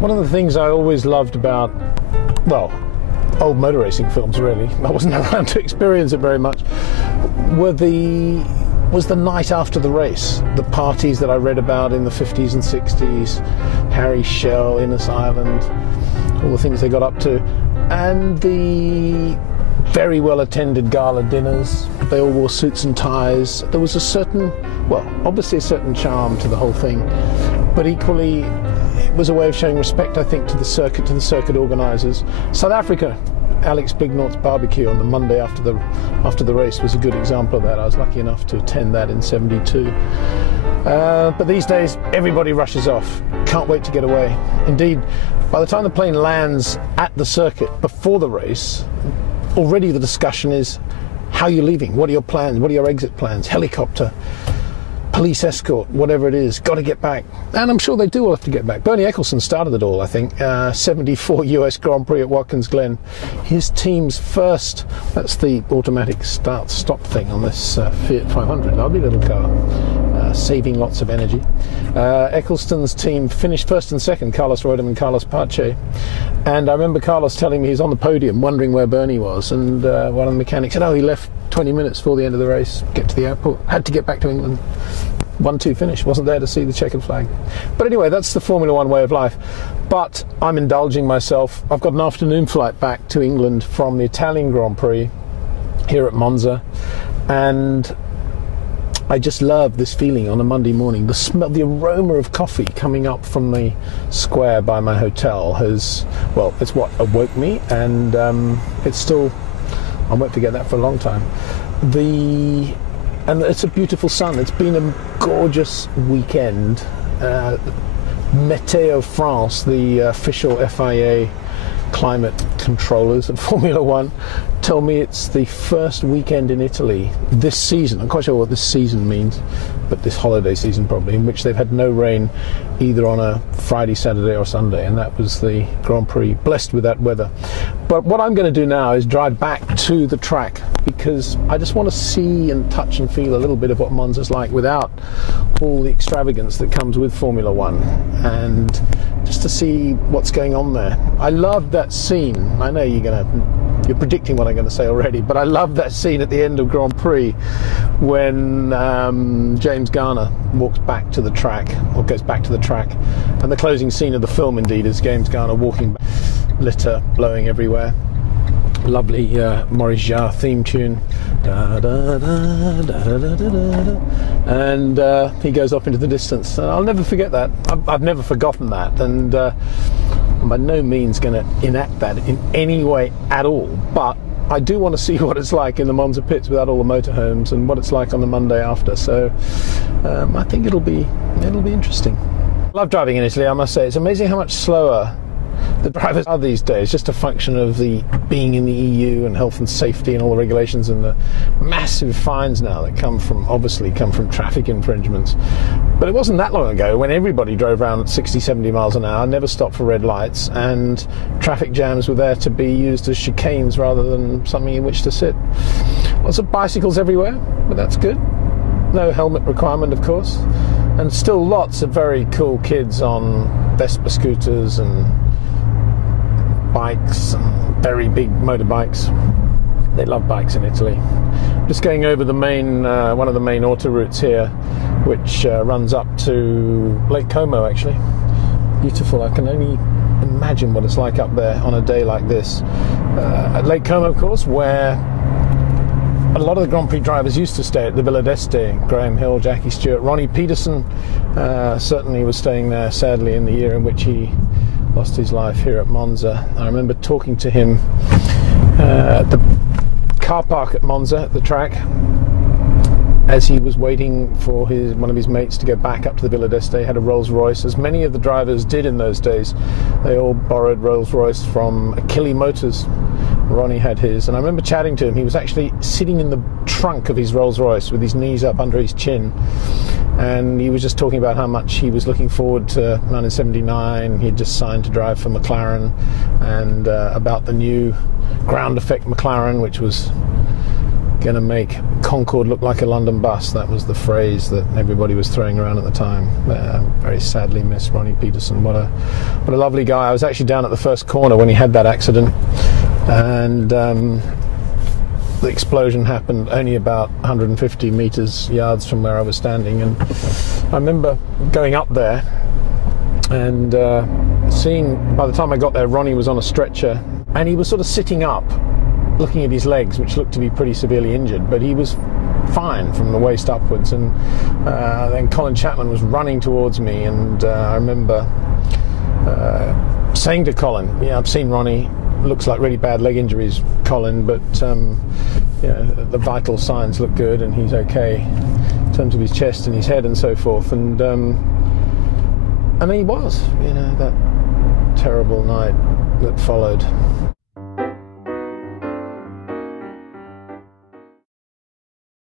One of the things I always loved about, well, old motor racing films really, I wasn't around to experience it very much, was the night after the race. The parties that I read about in the 50s and 60s, Harry Schell, Innes Island, all the things they got up to, and the very well attended gala dinners. They all wore suits and ties. There was a certain, well, obviously a certain charm to the whole thing, but equally it was a way of showing respect, I think, to the circuit organisers. South Africa, Alex Bignort's barbecue on the Monday after the race was a good example of that. I was lucky enough to attend that in '72. But these days, everybody rushes off. Can't wait to get away. Indeed, by the time the plane lands at the circuit before the race, already the discussion is, how are you leaving? What are your plans? What are your exit plans? Helicopter, police escort, whatever it is, got to get back. And I'm sure they do all have to get back. Bernie Ecclestone started it all, I think. 74 US Grand Prix at Watkins Glen. His team's first, that's the automatic start-stop thing on this Fiat 500. Lovely little car, saving lots of energy. Ecclestone's team finished first and second, Carlos Rodham and Carlos Pache. And I remember Carlos telling me he's on the podium, wondering where Bernie was. And one of the mechanics said, oh, he left 20 minutes before the end of the race, get to the airport, had to get back to England. 1-2 finish, wasn't there to see the checkered flag. But anyway, that's the Formula One way of life. But I'm indulging myself. I've got an afternoon flight back to England from the Italian Grand Prix here at Monza, and I just love this feeling on a Monday morning. The smell, the aroma of coffee coming up from the square by my hotel has, well, it's what awoke me, and it's still, I won't forget that for a long time. And it's a beautiful sun. It's been a gorgeous weekend. Meteo France, the official FIA climate controllers at Formula One, tell me it's the first weekend in Italy this season. I'm quite sure what this season means, but this holiday season probably, in which they've had no rain either on a Friday, Saturday or Sunday, and that was the Grand Prix, blessed with that weather. But what I'm going to do now is drive back to the track, because I just want to see and touch and feel a little bit of what Monza's like without all the extravagance that comes with Formula One, and just to see what's going on there. I love that scene. I know you're predicting what I'm going to say already, but I love that scene at the end of Grand Prix when James Garner walks back to the track, or goes back to the track, and the closing scene of the film indeed is James Garner walking back, litter blowing everywhere. Lovely Maurice Jarre theme tune, da, da, da, da, da, da, da, da. And he goes off into the distance. I'll never forget that. I've never forgotten that, and I'm by no means going to enact that in any way at all, but I do want to see what it's like in the Monza pits without all the motorhomes, and what it's like on the Monday after. So I think it'll be interesting. I love driving in Italy, I must say. It's amazing how much slower the drivers are these days, just a function of the being in the EU and health and safety and all the regulations and the massive fines now that obviously come from traffic infringements. But it wasn't that long ago when everybody drove around at 60-70 miles an hour, never stopped for red lights, and traffic jams were there to be used as chicanes rather than something in which to sit. Lots of bicycles everywhere, but that's good. No helmet requirement, of course, and still lots of very cool kids on Vespa scooters and bikes, and very big motorbikes. They love bikes in Italy. Just going over the main, one of the main autoroutes here, which runs up to Lake Como, actually. Beautiful. I can only imagine what it's like up there on a day like this. At Lake Como, of course, where a lot of the Grand Prix drivers used to stay at the Villa d'Este. Graham Hill, Jackie Stewart, Ronnie Peterson certainly was staying there, sadly, in the year in which he lost his life here at Monza. I remember talking to him at the car park at Monza, at the track, as he was waiting for one of his mates to go back up to the Villa d'Este. He had a Rolls Royce, as many of the drivers did in those days. They all borrowed Rolls Royce from Achille Motors. Ronnie had his, and I remember chatting to him. He was actually sitting in the trunk of his Rolls Royce with his knees up under his chin, and he was just talking about how much he was looking forward to 1979. He'd just signed to drive for McLaren, and about the new ground effect McLaren, which was going to make Concorde look like a London bus. That was the phrase that everybody was throwing around at the time. Very sadly miss Ronnie Peterson. What a lovely guy. I was actually down at the first corner when he had that accident, and the explosion happened only about 150 yards from where I was standing. And I remember going up there and seeing, by the time I got there, Ronnie was on a stretcher, and he was sort of sitting up looking at his legs, which looked to be pretty severely injured, but he was fine from the waist upwards. And then Colin Chapman was running towards me, and I remember saying to Colin, yeah, I've seen Ronnie, looks like really bad leg injuries, Colin, but the vital signs look good and he's okay in terms of his chest and his head and so forth. And he was, that terrible night that followed.